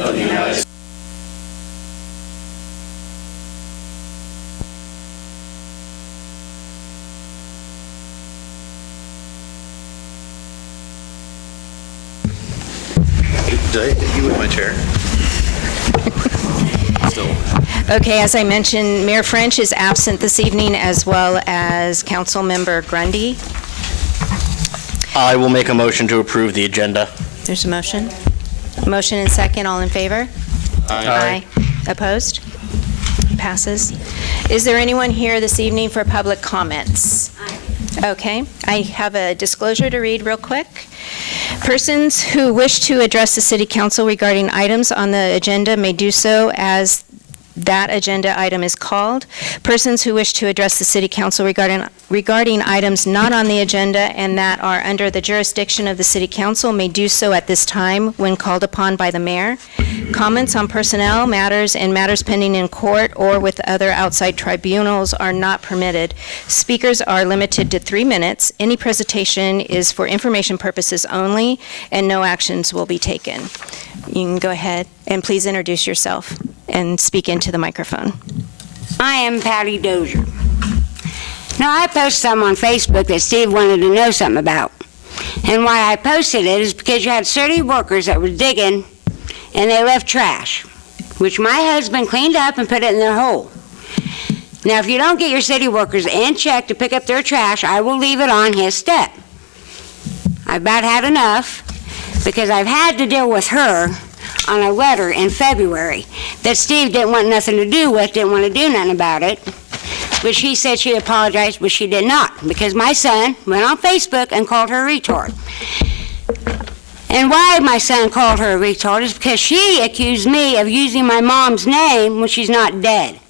of the United States. Did I hit you with my chair? Still. Okay, as I mentioned, Mayor French is absent this evening, as well as Councilmember Grundy. I will make a motion to approve the agenda. There's a motion. Motion and second, all in favor? Aye. Opposed? Passes. Is there anyone here this evening for public comments? Okay, I have a disclosure to read real quick. Persons who wish to address the City Council regarding items on the agenda may do so as that agenda item is called. Persons who wish to address the City Council regarding items not on the agenda and that are under the jurisdiction of the City Council may do so at this time when called upon by the Mayor. Comments on personnel matters and matters pending in court or with other outside tribunals are not permitted. Speakers are limited to 3 minutes. Any presentation is for information purposes only, and no actions will be taken. You can go ahead and please introduce yourself and speak into the microphone. I am Patty Dozier. Now, I posted something on Facebook that Steve wanted to know something about. And why I posted it is because you had 30 workers that were digging and they left trash, which my husband cleaned up and put it in their hole. Now, if you don't get your city workers in check to pick up their trash, I will leave it on his step. I've about had enough because I've had to deal with her on a letter in February that Steve didn't want nothing to do with, didn't want to do nothing about it, which he said she apologized, but she did not, because my son went on Facebook and called her a retard. And why my son called her a retard is because she accused me of using my mom's name when she's not dead.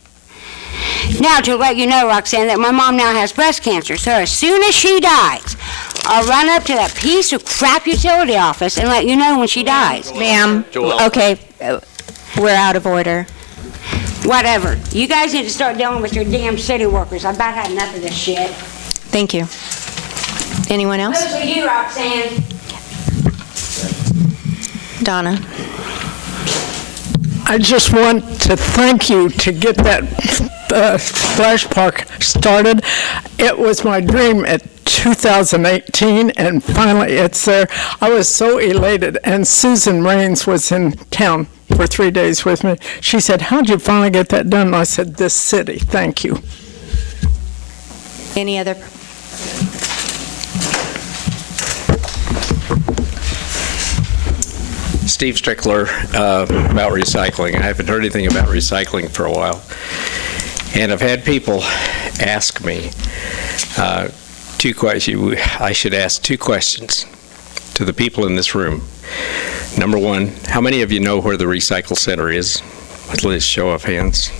Now, to let you know, Roxanne, that my mom now has breast cancer, so as soon as she dies, I'll run up to that piece of crap utility office and let you know when she dies. Ma'am, okay, we're out of order. Whatever. You guys need to start dealing with your damn city workers. I've about had enough of this shit. Thank you. Anyone else? Mostly you, Roxanne. Donna. I just want to thank you to get that splash park started. It was my dream at 2018, and finally it's there. I was so elated, and Susan Raines was in town for 3 days with me. She said, "How'd you finally get that done?" And I said, "This city, thank you." Any other? Steve Strickler, about recycling. I haven't heard anything about recycling for a while. And I've had people ask me two questions. I should ask 2 questions to the people in this room. Number one, how many of you know where the recycle center is? Let's show of hands.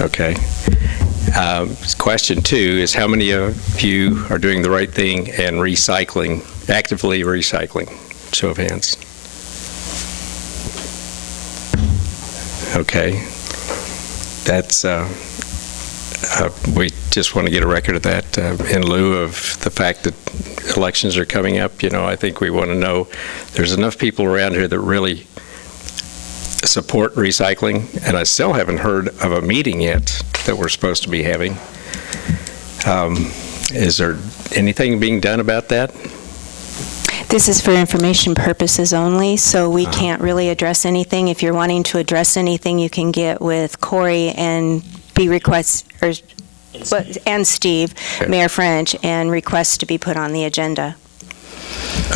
Okay. Question 2 is how many of you are doing the right thing and recycling, actively recycling? Show of hands. Okay. That's, we just want to get a record of that in lieu of the fact that elections are coming up. You know, I think we want to know there's enough people around here that really support recycling, and I still haven't heard of a meeting yet that we're supposed to be having. Is there anything being done about that? This is for information purposes only, so we can't really address anything. If you're wanting to address anything, you can get with Corey and and Steve, Okay. Mayor French, and request to be put on the agenda.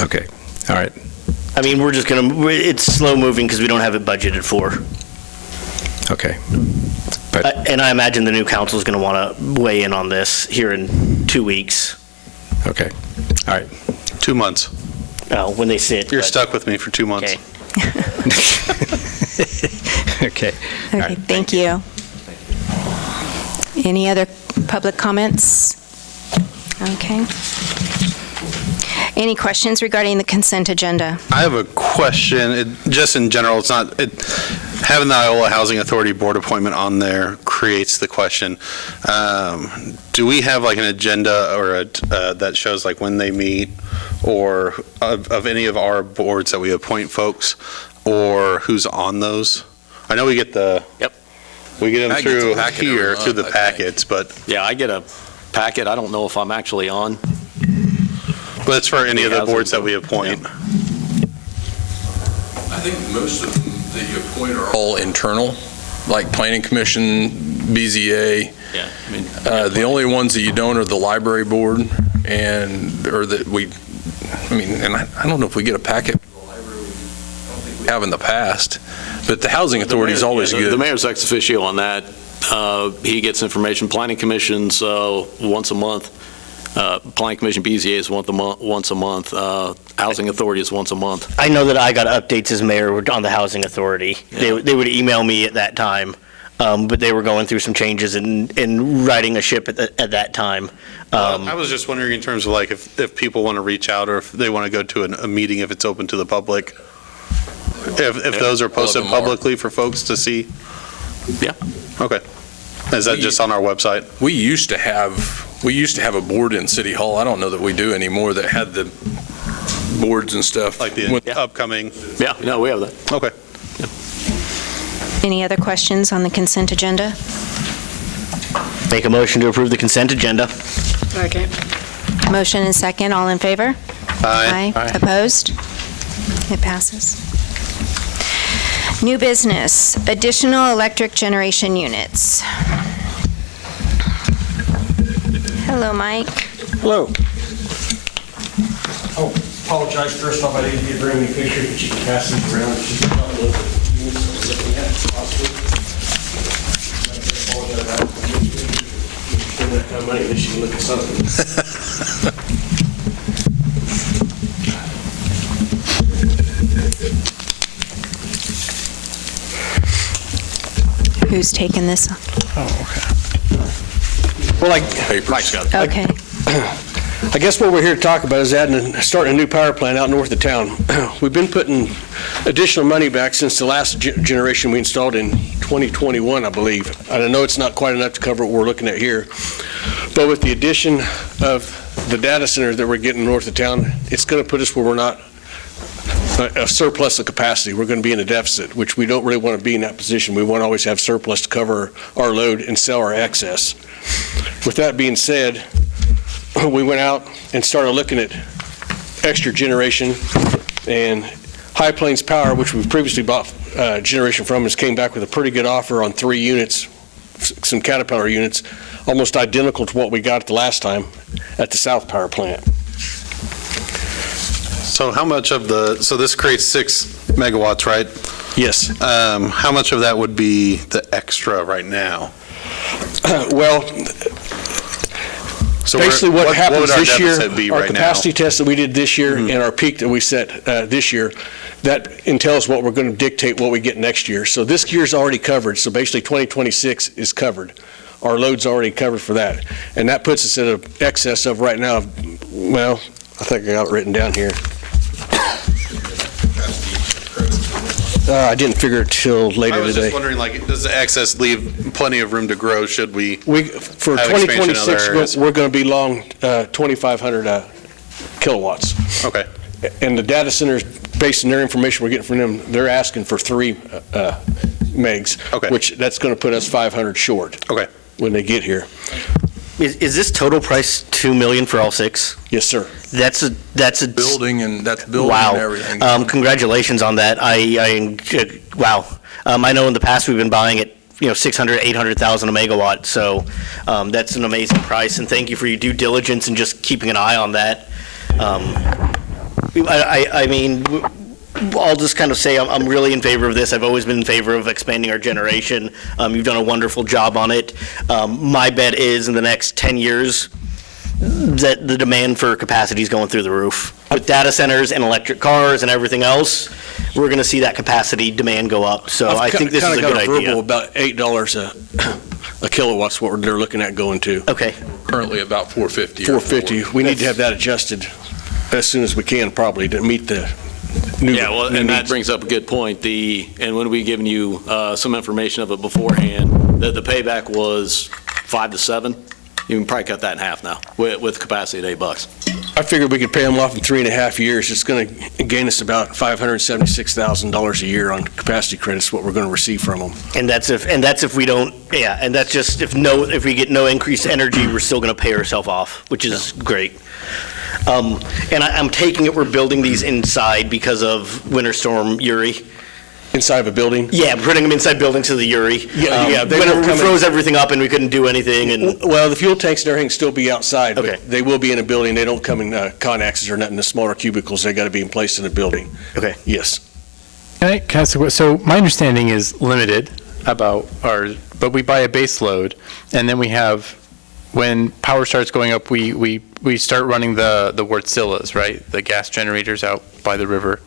Okay, all right. I mean, we're just it's slow moving because we don't have it budgeted for. Okay. But And I imagine the new council is going to want to weigh in on this here in 2 weeks. okay, all right. 2 months. When they sit. You're stuck with me for 2 months. Okay. Okay. Okay, right. thank you. Any other public comments? Okay. Any questions regarding the consent agenda? I have a question, just in general, having the Iola Housing Authority Board appointment on there creates the question. Do we have like an agenda or that shows like when they meet, or of any of our boards that we appoint folks, or who's on those? I know we get the... Yep. We get them I get the through packet here, every through the month, I think. packets, but Yeah, I get a packet. I don't know if I'm actually on. it's for any of the Housing boards that we appoint. I think most of them that you appoint are all internal, like Planning Commission, BZA. Yeah. I mean, The only ones that you don't are the Library Board, and I don't know if we get a packet. I don't think we have in the past, but the Housing Authority is always The good. mayor's ex officio on that. He gets information. Planning Commission's once a month. Planning Commission, BZA is once a month. Housing Authority is once a month. I know that I got updates as mayor on the Housing Authority. Yeah. They would email me at that time, but they were going through some changes and riding a ship at that time. I was just wondering in terms of like if people want to reach out, or if they want to go to a meeting, if it's open to the public, if those are posted them are. publicly for folks to see? Yeah. Okay. Is that just on our website? We used to have a board in City Hall. I don't know that we do anymore, that had the boards and stuff. Like the upcoming? Yeah, no, we have that. Okay. Any other questions on the consent agenda? Make a motion to approve the consent agenda. Motion and second, all in favor? Aye. Opposed? It passes. New business, additional electric generation units. Hello, Mike. Hello. Oh, apologize first off, I didn't get very many pictures, but you can pass these around. Just a couple of units I was looking at, possibly. I apologize, I don't spend that kind of money unless you can look at something. Who's taking this? Well, Mike's got it. Okay. I guess what we're here to talk about is starting a new power plant out north of town. We've been putting additional money back since the last generation we installed in 2021, I believe. And I know it's not quite enough to cover what we're looking at here. But with the addition of the data centers that we're getting north of town, it's going to put us where we're not a surplus of capacity. We're going to be in a deficit, which we don't really want to be in that position. We want to always have surplus to cover our load and sell our excess. With that being said, we went out and started looking at extra generation, and High Plains Power, which we've previously bought generation from, has came back with a pretty good offer on 3 units, some Caterpillar units, almost identical to what we got the last time at the South Power Plant. So how much of so this creates 6 megawatts, right? Yes. How much of that would be the extra right now? Well, So basically what happens would our this year, deficit be our right now? capacity test that we did this year and our peak that we set this year, that entails what we're going to dictate what we get next year. So this year's already covered. So basically 2026 is covered. Our load's already covered for that. And that puts us at an excess of right now, well, I think I got it written down here. I didn't figure it till later I was today. just wondering, like, does the excess leave plenty of room to grow? Should we? For have expansion in other 2026, areas? we're going to be long 2,500 kilowatts. Okay. And the data centers, based on their information we're getting from them, they're asking for 3 megs, Okay. which that's going to put us 500 short Okay. when they get here. Is this total price $2 million for all 6? Yes, sir. That's a Building and building wow. and everything. Congratulations on that. Wow. I know in the past we've been buying it, 600, 800,000 a megawatt. So that's an amazing price. And thank you for your due diligence and just keeping an eye on that. I mean, I'll just kind of say I'm really in favor of this. I've always been in favor of expanding our generation. You've done a wonderful job on it. My bet is in the next 10 years that the demand for capacity is going through the roof. With data centers and electric cars and everything else, we're going to see that capacity demand go up. So I think this is a good Kind of got a idea. verbal about $8 a kilowatt's what they're looking at going to. Okay. Currently about 450. or 450. We need to have that adjusted. as soon as we can, probably, to meet the new Yeah, well, new and that needs. brings up a good point. And when we given you some information of it beforehand, the payback was 5 to 7. You can probably cut that in half now with capacity at $8. I figured we could pay them off in 3.5 years. It's going to gain us about $576,000 a year on capacity credits, what we're going to receive from them. And that's if we don't, yeah, and that's just if we get no increased energy, we're still going to pay ourselves off, which is great. And I'm taking it we're building these inside because of Winter Storm Uri. Inside of a building? Yeah, putting them inside buildings to the Uri. Yeah, they When won't it come in- froze everything up and we couldn't do anything, and Well, the fuel tanks and everything still be outside, Okay. but they will be in a building. They don't come in connexes or nothing, the smaller cubicles. They got to be in place in a building. okay. Yes. Can I ask a question? So my understanding is limited about our, but we buy a base load, and then we have, when power starts going up, we start running the Wärtsiläs, right? The gas generators out by the river.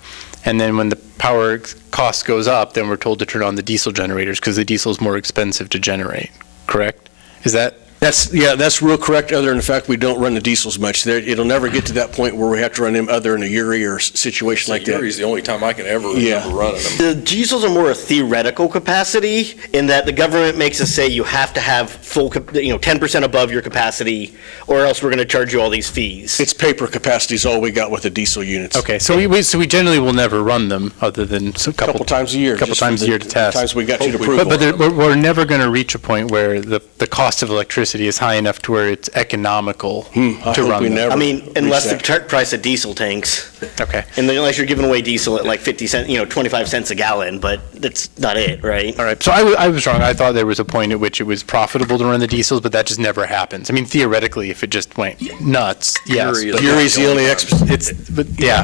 And then when the power cost goes up, then we're told to turn on the diesel generators because the diesel is more expensive to generate, correct? Is that? That's real correct, other than the fact we don't run the diesels much. It'll never get to that point where we have to run them other than a Uri or situation like that. Uri's the only time I can ever Yeah. remember running them. The diesels are more a theoretical capacity in that the government makes us say you have to have full, 10% above your capacity, or else we're going to charge you all these fees. It's paper capacity is all we got with the diesel units. Okay, so we generally will never run them other than a A couple times a year. couple just for times a the year to test. Times we got you to Hopefully. prove. But we're never going to reach a point where the cost of electricity is high enough to where it's economical I to hope run we them. never I mean, unless the reach that. price of diesel tanks, Okay. and then unless you're giving away diesel at like 50 cents, 25 cents a gallon, but that's not it, right? All right, so I was wrong. I thought there was a point at which it was profitable to run the diesels, but that just never happens. I mean, theoretically, if it just went nuts, yes. Uri is but- Uri's the only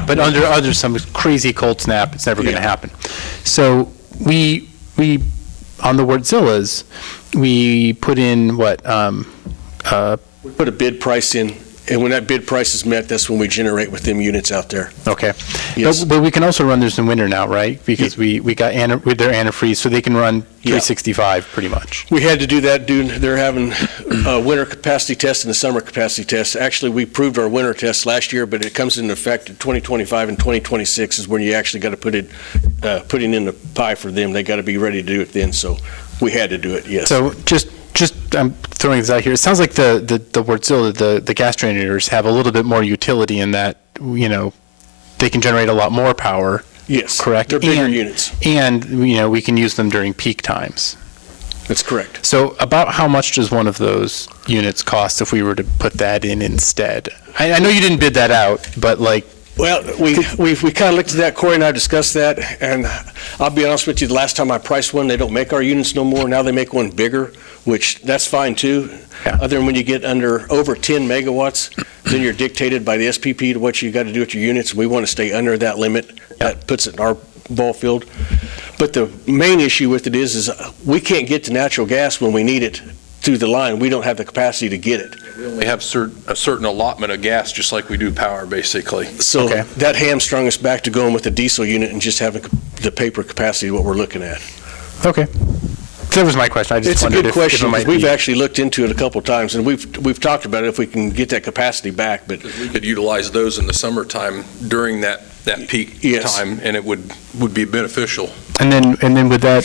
but under some crazy cold snap, it's never going to Yeah. happen. So we on the Wärtsiläs, we put in what, We put a bid price in, and when that bid price is met, that's when we generate with them units out there. okay. Yes. But we can also run theirs in winter now, right? Because we got with their antifreeze, so they can run 365 pretty much. We had to do that, they're having a winter capacity test and a summer capacity test. Actually, we proved our winter test last year, but it comes into effect in 2025 and 2026 is when you actually got to put it in the pie for them. They got to be ready to do it then, so we had to do it, yes. So just I'm throwing this out here. It sounds like the Wärtsilä, the gas generators have a little bit more utility in that, they can generate a lot more power. Yes. Correct? They're bigger And- units. And, we can use them during peak times. That's correct. So about how much does one of those units cost if we were to put that in instead? I know you didn't bid that out, but Well, we kind of looked at that, Corey and I discussed that, and I'll be honest with you, the last time I priced one, they don't make our units no more. Now they make one bigger, which that's fine too. Yeah. Other than when you get over 10 megawatts, then you're dictated by the SPP to what you got to do with your units. We want to stay under that limit. That puts it in our ball field. But the main issue with it is we can't get to natural gas when we need it through the line. We don't have the capacity to get it. We only have a certain allotment of gas, just like we do power, basically. So Okay. that hamstrung us back to going with the diesel unit and just having the paper capacity, what we're looking at. okay. That was my question. I just It's a wondered good if question, it because might we've be. actually looked into it a couple of times, and we've talked about it if we can get that capacity back, but We could utilize those in the summertime during that peak Yes. time, and it would be beneficial. And then would that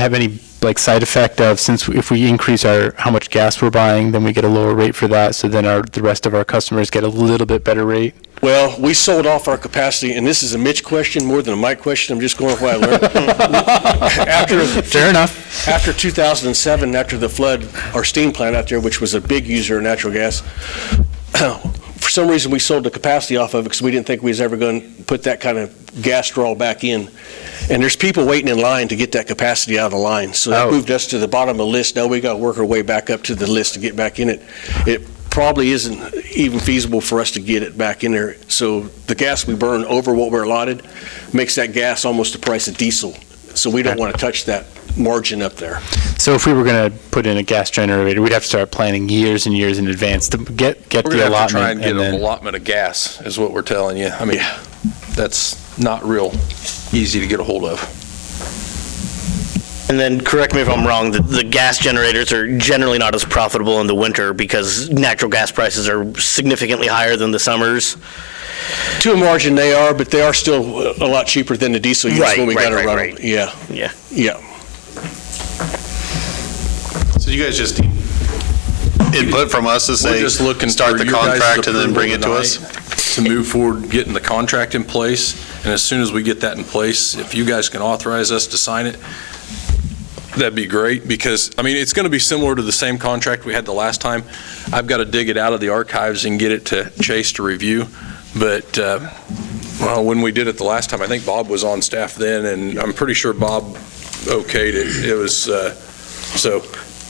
have any side effect of, since if we increase how much gas we're buying, then we get a lower rate for that, so then the rest of our customers get a little bit better rate? well, we sold off our capacity, and this is a Mitch question more than a Mike question. I'm just going with what I learned. Fair enough. After 2007, after the flood, our steam plant out there, which was a big user of natural gas, for some reason, we sold the capacity off of it because we didn't think we was ever going to put that kind of gas draw back in. And there's people waiting in line to get that capacity out of the line. So that Oh. moved us to the bottom of the list. Now we got to work our way back up to the list to get back in it. It probably isn't even feasible for us to get it back in there. So the gas we burn over what we're allotted makes that gas almost the price of diesel. So we don't Okay. want to touch that margin up there. So if we were going to put in a gas generator, we'd have to start planning years and years in advance to get We're the going to have to try allotment. and get an allotment of gas, is what we're telling you. I mean, that's not real easy to get a hold of. And then, correct me if I'm wrong, the gas generators are generally not as profitable in the winter because natural gas prices are significantly higher than the summers. To a margin, they are, but they are still a lot cheaper than the diesel units Right, when we right, got to right, run right. them. Yeah, Yeah. yeah. So you guys just need input from us to We're say, just looking start for the your guys' contract and then bring it to approval us? tonight to move forward, getting the contract in place, and as soon as we get that in place, if you guys can authorize us to sign it, that'd be great, because, I mean, it's going to be similar to the same contract we had the last time. I've got to dig it out of the archives and get it to Chase to review, but well, when we did it the last time, I think Bob was on staff then, and I'm pretty sure Bob okayed it. It was, so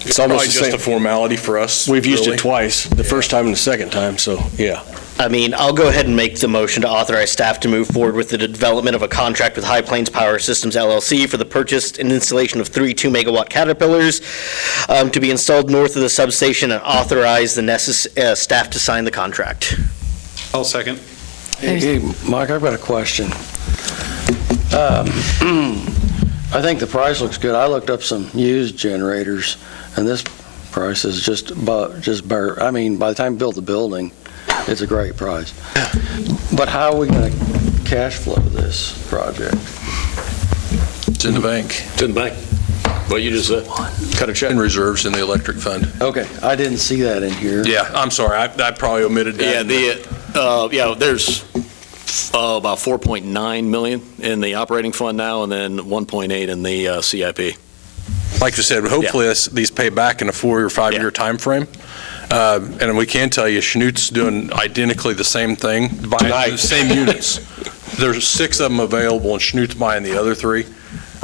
it's almost probably the just same. a formality for us. We've used really. it twice, the first time and the second time, so, yeah. I mean, I'll go ahead and make the motion to authorize staff to move forward with the development of a contract with High Plains Power Systems LLC for the purchase and installation of 3 2-megawatt Caterpillars to be installed north of the substation, and authorize the staff to sign the contract. I'll second. Hey, Mike, I've got a question. I think the price looks good. I looked up some used generators, and this price is just bare. I mean, by the time you build the building, it's a great price. But how are we going to cash flow this project? It's in the bank. It's in the bank. Well, you just said, cut a check. In reserves in the electric fund. Okay, I didn't see that in here. Yeah, I'm sorry, I probably omitted that. Yeah, there's about 4.9 million in the operating fund now, and then 1.8 in the CIP. Like I said, hopefully these pay back in a 4 or 5 year time frame. And we can tell you, Schnutt's doing identically the same thing, buying the same units. There's 6 of them available, and Schnutt's buying the other 3.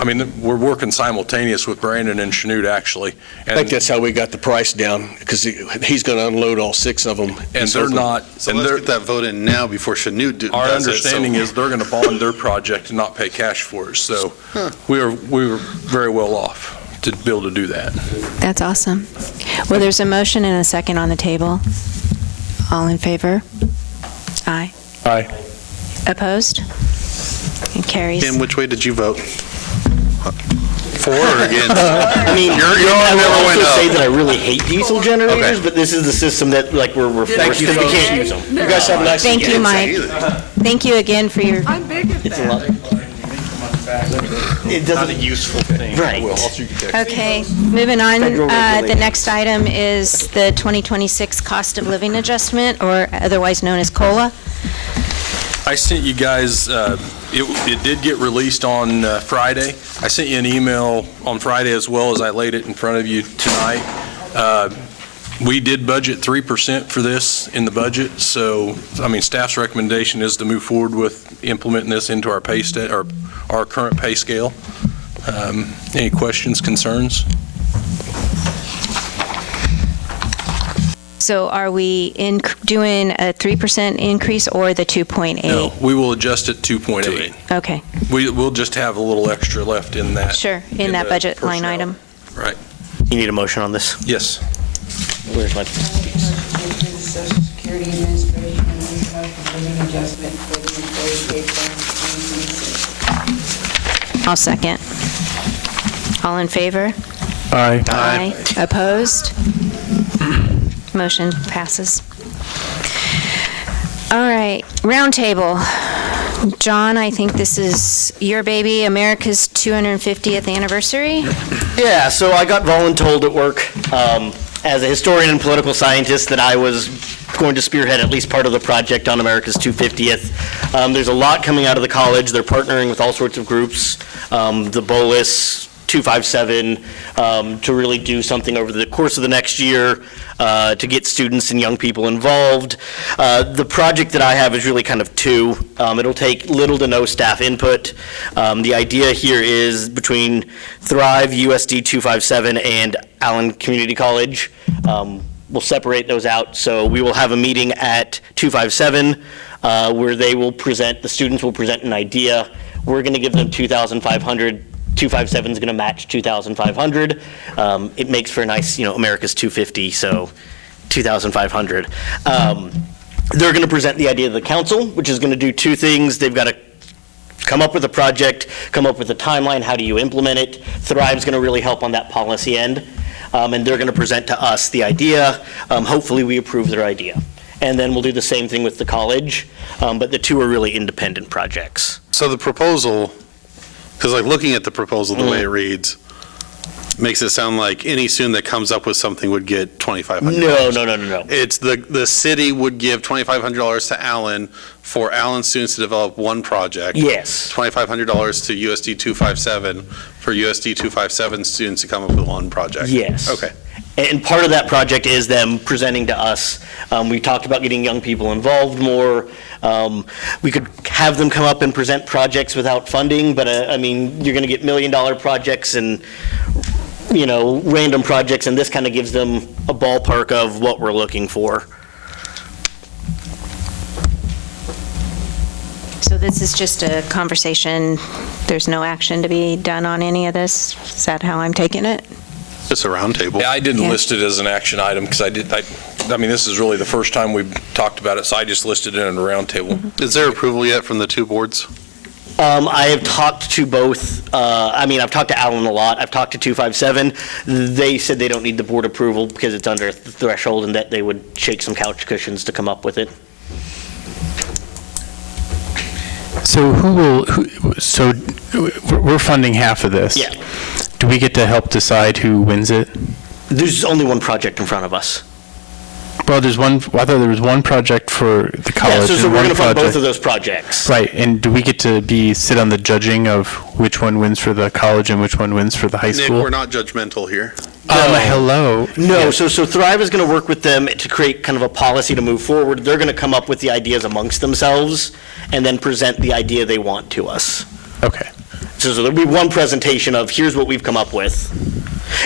I mean, we're working simultaneous with Brandon and Schnutt, actually. I think that's how we got the price down, because he's going to unload all 6 of them. And they're not. So and let's they're- get that vote in now before Chanute does it. Our so- understanding is they're going to bond their project and not pay cash for it. So we were very well off to be able to do that. That's awesome. Well, there's a motion and a second on the table. All in favor? Aye. Aye. Opposed? It carries. Ken, which way did you vote? For or against? I mean, Your I never will went also up. say that I really hate diesel generators, Okay. but this is the system that, like, we're forced, because we can't use them. You guys have a nice Thank you, Mike. Either. Thank you again for your, It's a lot. It doesn't. Not a useful thing. Right. okay, moving on. Federal The regulations. next item is the 2026 cost of living adjustment, or otherwise known as COLA. I sent you guys, it did get released on Friday. I sent you an email on Friday as well as I laid it in front of you tonight. We did budget 3% for this in the budget, so, I mean, staff's recommendation is to move forward with implementing this into our pay or our current pay scale. Any questions, concerns? So are we doing a 3% increase or the 2.8? No, we will adjust it 2.8. Okay, We'll just have a little extra left in that. sure, in that the budget line personnel. item. Right, You need a motion on this? yes. Where's my? Social Security Administration and living adjustment for the employee pay plan 2026. I'll second. All in favor? Aye. Aye. Opposed? Motion passes. All right, roundtable. John, I think this is your baby, America's 250th anniversary. Yeah, so I got voluntold at work as a historian and political scientist that I was going to spearhead at least part of the project on America's 250th. There's a lot coming out of the college. They're partnering with all sorts of groups, the Bolus, 257, to really do something over the course of the next year to get students and young people involved. The project that I have is really kind of 2. It'll take little to no staff input. The idea here is between Thrive, USD 257, and Allen Community College. We'll separate those out. So we will have a meeting at 257 where they will present, the students will present an idea. We're going to give them 2,500. 257 is going to match 2,500. It makes for a nice, America's 250, so 2,500. They're going to present the idea to the council, which is going to do 2 things. They've got to come up with a project, come up with a timeline. How do you implement it? Thrive's going to really help on that policy end. And they're going to present to us the idea. Hopefully, we approve their idea. and then we'll do the same thing with the college. But the two are really independent projects. So the proposal, because like looking at the proposal, the way it reads, makes it sound like any student that comes up with something would get $2,500. No. It's the city would give $2,500 to Allen for Allen students to develop one project. Yes. $2,500 to USD 257 for USD 257 students to come up with one project. Yes. Okay. And part of that project is them presenting to us. We talked about getting young people involved more. We could have them come up and present projects without funding, but I mean, you're going to get $1 million projects and, you know, random projects, and this kind of gives them a ballpark of what we're looking for. So this is just a conversation, there's no action to be done on any of this? Is that how I'm taking it? It's a roundtable. Yeah, I didn't Yeah. list it as an action item because I mean, this is really the first time we've talked about it, so I just listed it in a roundtable. Is there approval yet from the two boards? I have talked to both, I've talked to Allen a lot. I've talked to 257. They said they don't need the board approval because it's under the threshold and that they would shake some couch cushions to come up with it. So so we're funding half of this. Yeah. Do we get to help decide who wins it? There's only one project in front of us. Well, there's one, I thought there was one project for the Yeah, college so and we're one going to fund both project. of those projects. Right, and do we get to sit on the judging of which one wins for the college and which one wins for the high Nick, school? we're not judgmental here. Hello. No, so Thrive is going to work with them to create kind of a policy to move forward. They're going to come up with the ideas amongst themselves and then present the idea they want to us. Okay. So there'll be one presentation of, here's what we've come up with.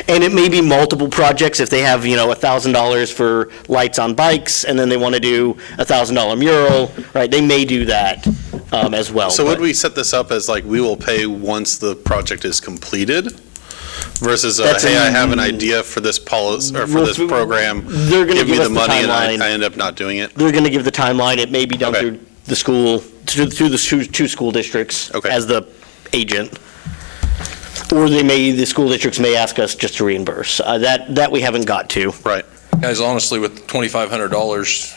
And it may be multiple projects if they have, you know, $1,000 for lights on bikes, and then they want to do a $1,000 mural, right? They may do that as well. So would but we set this up as like, we will pay once the project is completed? Versus, That's hey, I a- have an idea for this policy, or for Well, this program, They're going to give me give us the the money and timeline. I end up not doing it? They're going to give the timeline. It may be done Okay. through the school, through the two school districts Okay. as the agent. Or the school districts may ask us just to reimburse. That we haven't got to. Right. Guys, honestly, with $2,500,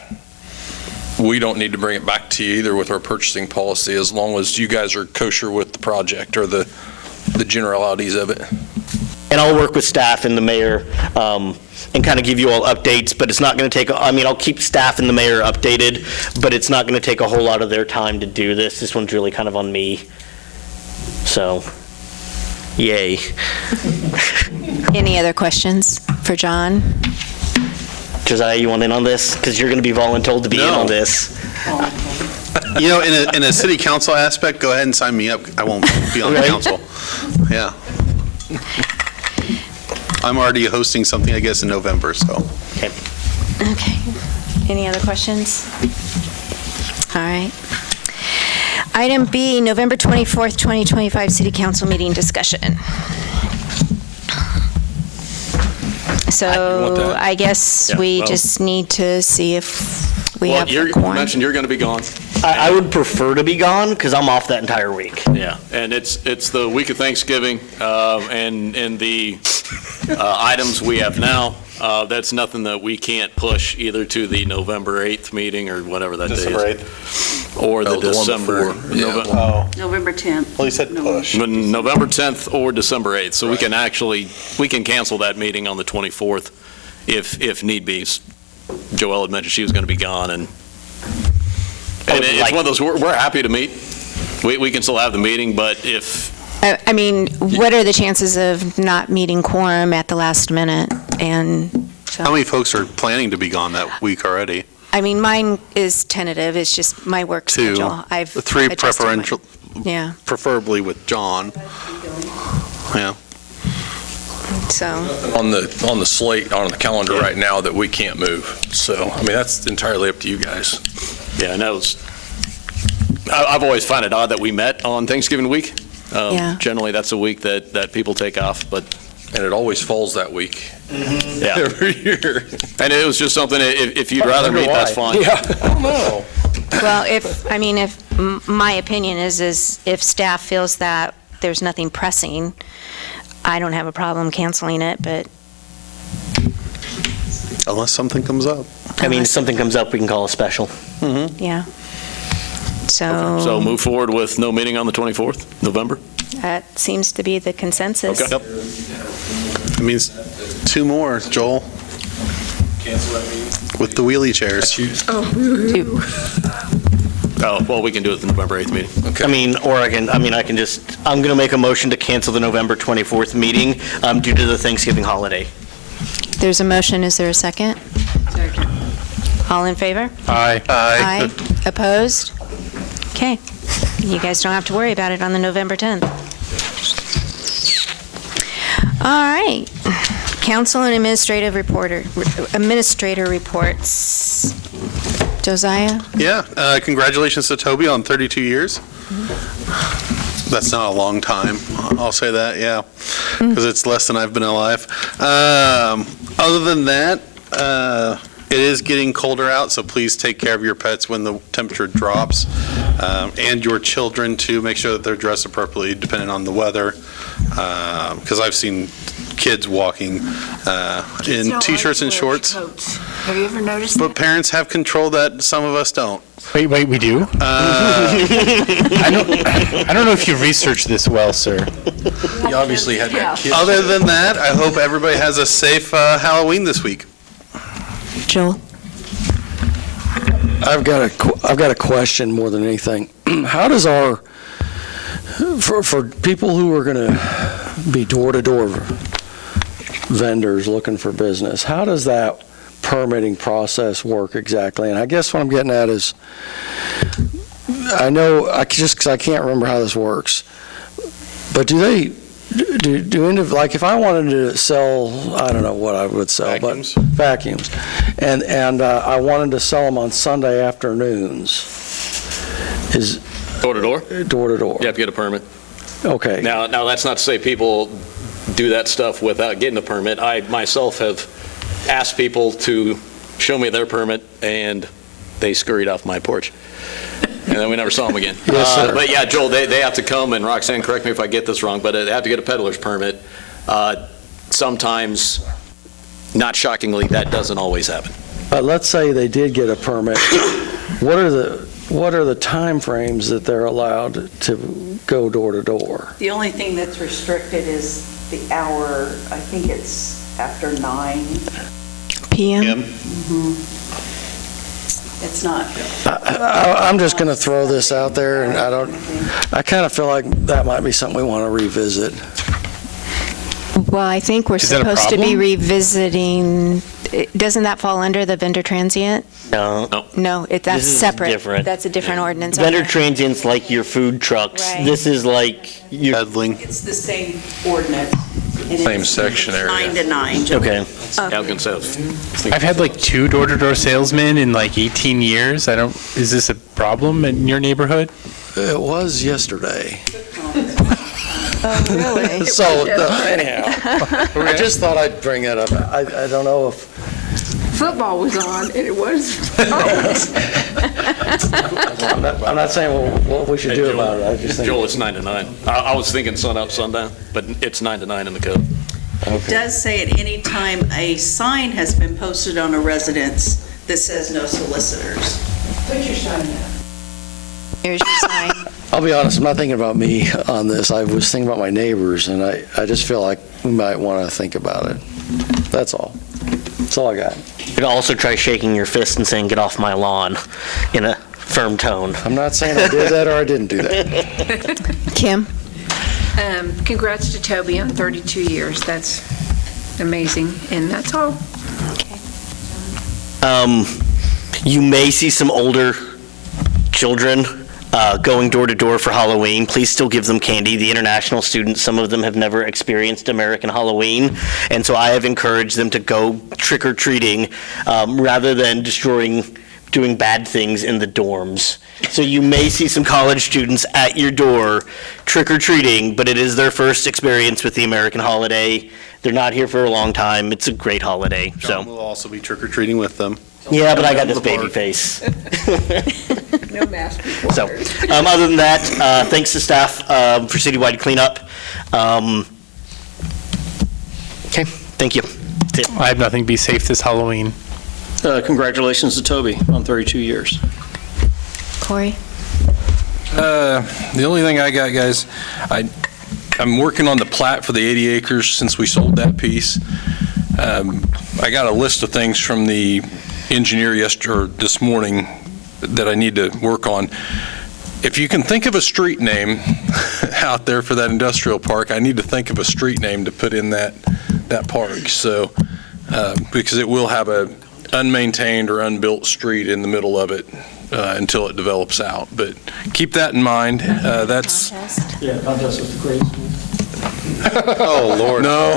we don't need to bring it back to you either with our purchasing policy, as long as you guys are kosher with the project or the generalities of it. And I'll work with staff and the mayor and kind of give you all updates, but it's not going to take, I'll keep staff and the mayor updated, but it's not going to take a whole lot of their time to do this. This one's really kind of on me. So, yay. Any other questions for John? Josiah, you want in on this? Because you're going to be voluntold to be in No. on this. You know, in a city council aspect, go ahead and sign me up. I won't be on the Right. council. Yeah. I'm already hosting something, I guess, in November, so. Okay. Okay. Any other questions? All right. Item B, November 24th, 2025 City Council meeting discussion. want So that. I guess Yeah, we well- just need to see if we Well, have you a quorum. mentioned you're going to be gone. I would prefer to be gone because I'm off that entire week. Yeah, and it's the week of Thanksgiving, and the items we have now, that's nothing that we can't push either to the November 8th meeting or whatever that day is. December 8th. Or the Oh, the one December, before. Yeah. Oh, November 10th. well, you said push. November 10th or December 8th. So we can cancel that meeting on the 24th if need be. Joelle had mentioned she was going to be gone, and I would it's like- one of those, we're happy to meet. We can still have the meeting, but if, I mean, what are the chances of not meeting quorum at the last minute? And How many folks are planning to be gone that week already? I mean, mine is tentative, it's just my work Two. schedule. I've Three adjusted my- preferential, Yeah, preferably with John. Yeah. so, On the slate, on the calendar right now that we can't move. So, I mean, that's entirely up to you guys. yeah, and that was, I've always found it odd that we met on Thanksgiving week. Yeah. Generally, that's a week that people take off, but And it always falls that week. yeah. Every year. And it was just something, if you'd rather meet, that's fine. I don't know. well, my opinion is if staff feels that there's nothing pressing, I don't have a problem canceling it, but Unless something comes up. I mean, if something comes up, we can call a special. Yeah. So So move forward with no meeting on the 24th, November? that seems to be the consensus. Okay. It means 2 more, Joel, with the wheelie chairs. Oh, well, we can do it at the November 8th meeting. I mean, or I'm going to make a motion to cancel the November 24th meeting due to the Thanksgiving holiday. There's a motion, is there a second? Second. All in favor? Aye. Aye. Opposed? Okay. You guys don't have to worry about it on the November 10th. All right. Council and administrator reports. Josiah? Yeah, congratulations to Toby on 32 years. That's not a long time, I'll say that, yeah, because it's less than I've been alive. Other than that, it is getting colder out, so please take care of your pets when the temperature drops, and your children too. Make sure that they're dressed appropriately depending on the weather, because I've seen kids walking in T-shirts and shorts. Have you ever noticed But that? parents have control that some of us don't. Wait, we do? I don't know if you researched this well, sir. You obviously had that kid. Other than that, I hope everybody has a safe Halloween this week. Joel? I've got a question more than anything. How does for people who are going to be door-to-door vendors looking for business, how does that permitting process work exactly? And I guess what I'm getting at is, just because I can't remember how this works, but do if I wanted to sell, I don't know what I would sell, Vacuums? but vacuums, and I wanted to sell them on Sunday afternoons, is Door to door? door to door? You have to get a permit. Okay. Now, that's not to say people do that stuff without getting a permit. I myself have asked people to show me their permit, and they scurried off my porch. And then we never saw them again. Yes, sir. But yeah, Joel, they have to come, and Roxanne, correct me if I get this wrong, but they have to get a peddler's permit. Sometimes, not shockingly, that doesn't always happen. But let's say they did get a permit. What are the timeframes that they're allowed to go door to door? The only thing that's restricted is the hour, I think it's after 9. PM? It's not. I'm just going to throw this out there, and I kind of feel like that might be something we want to revisit. Well, I think we're Is that a supposed to be problem? revisiting, doesn't that fall under the vendor transient? No. No, that's This is separate. different. That's a different ordinance. Vendor Okay. transients like your food trucks. Right. This is like your, Peddling. It's the same ordinance. and Same it's section area. 9 to 9. okay. Yeah, I was gonna say, I was thinking- I've had like 2 door-to-door salesmen in like 18 years. Is this a problem in your neighborhood? It was yesterday. Oh, really? So, anyhow, I just thought I'd bring that up. I don't know if, Football was on, and it was. I'm not saying what we should Hey, do Joel. about it. I just think. Joel, it's 9 to 9. I was thinking sun up, sundown, but it's 9 to 9 in the code. It does say at any time a sign has been posted on a residence that says no solicitors. Put your sign up. Here's your sign. I'll be honest, I'm not thinking about me on this. I was thinking about my neighbors, and I just feel like we might want to think about it. That's all. That's all I got. You could also try shaking your fist and saying, "Get off my lawn," in a firm tone. I'm not saying I did that or I didn't do that. Kim? Congrats to Toby on 32 years. That's amazing, and that's all. You may see some older children going door to door for Halloween. Please still give them candy. The international students, some of them have never experienced American Halloween, and so I have encouraged them to go trick-or-treating rather than doing bad things in the dorms. So you may see some college students at your door trick-or-treating, but it is their first experience with the American holiday. They're not here for a long time. It's a great holiday, John so. will also be trick-or-treating with them. Yeah, but I got this baby face. No mask So, required. other than that, thanks to staff for citywide cleanup. Okay, thank you. That's it. I have nothing. Be safe this Halloween. Congratulations to Toby on 32 years. Corey? The only thing I got, guys, I'm working on the plat for the 80 acres since we sold that piece. I got a list of things from the engineer this morning that I need to work on. If you can think of a street name out there for that industrial park, I need to think of a street name to put in that park. So, because it will have a unmaintained or unbuilt street in the middle of it until it develops out. But keep that in mind. That's Yeah, contest with the greatest. Oh, Lord. no.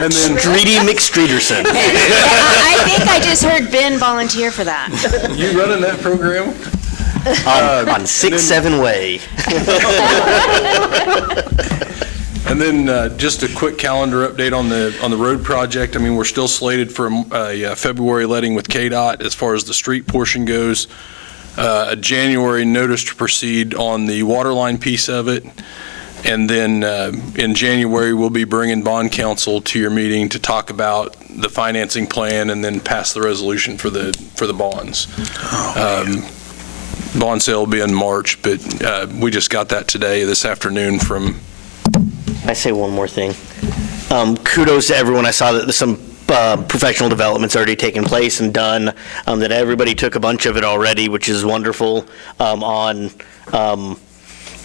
And then Streety McStreeterson. I think I just heard Ben volunteer for that. you running that program? On 6-7 Way. And then just a quick calendar update on the road project. I mean, we're still slated for a February letting with KDOT as far as the street portion goes. A January notice to proceed on the water line piece of it. And then in January, we'll be bringing bond counsel to your meeting to talk about the financing plan and then pass the resolution for the bonds. Bond sale will be in March, but we just got that this afternoon from. I say one more thing. Kudos to everyone. I saw that there's some professional developments already taken place and done, that everybody took a bunch of it already, which is wonderful,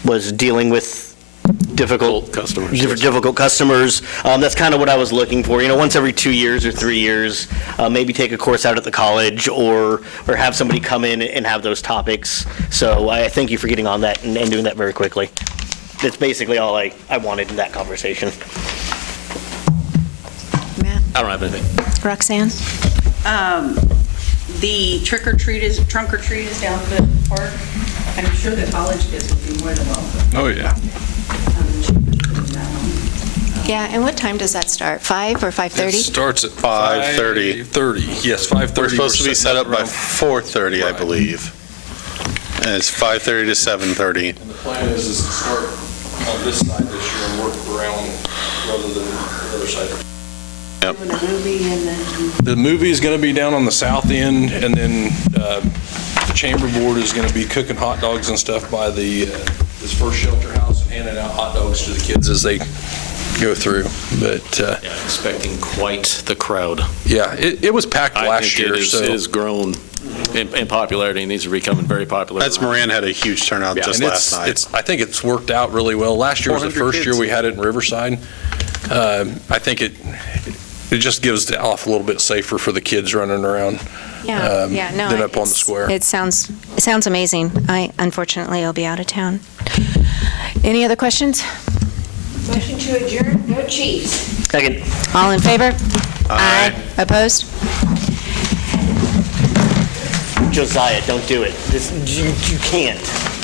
was dealing with difficult customers. That's kind of what I was looking for. Once every 2 years or 3 years, maybe take a course out at the college or have somebody come in and have those topics. So I thank you for getting on that and doing that very quickly. That's basically all I wanted in that conversation. Matt? I don't have anything. Roxanne? The trunk or treat is down at the park. I'm sure the college kids would be more than welcome. Oh, yeah. Yeah, and what time does that start? 5 or It 5:30? starts at 5:30. 5:30. Yes, 5:30. We're supposed to be set up by around- 4:30, I believe. And it's 5:30 to 7:30. And the plan is to start on this side this year and work around rather than the other side. Doing a movie and then. The movie is going to be down on the south end, and then the chamber board is going to be cooking hot dogs and stuff by this first shelter house, handing out hot dogs to the kids as they go through. But Expecting quite the crowd. yeah, it was packed last year. I think it has grown in popularity, and these are becoming very popular. That's Moran had a huge turnout just and last night. I think it's worked out really well. Last year was the 400 first year kids. we had it in Riverside. I think it just gives it off a little bit safer for the kids running around than up on the square. It sounds amazing. I unfortunately will be out of town. Any other questions? Motion to adjourn, no Chiefs. Second. All in favor? Aye. Opposed? Josiah, don't do it. You can't.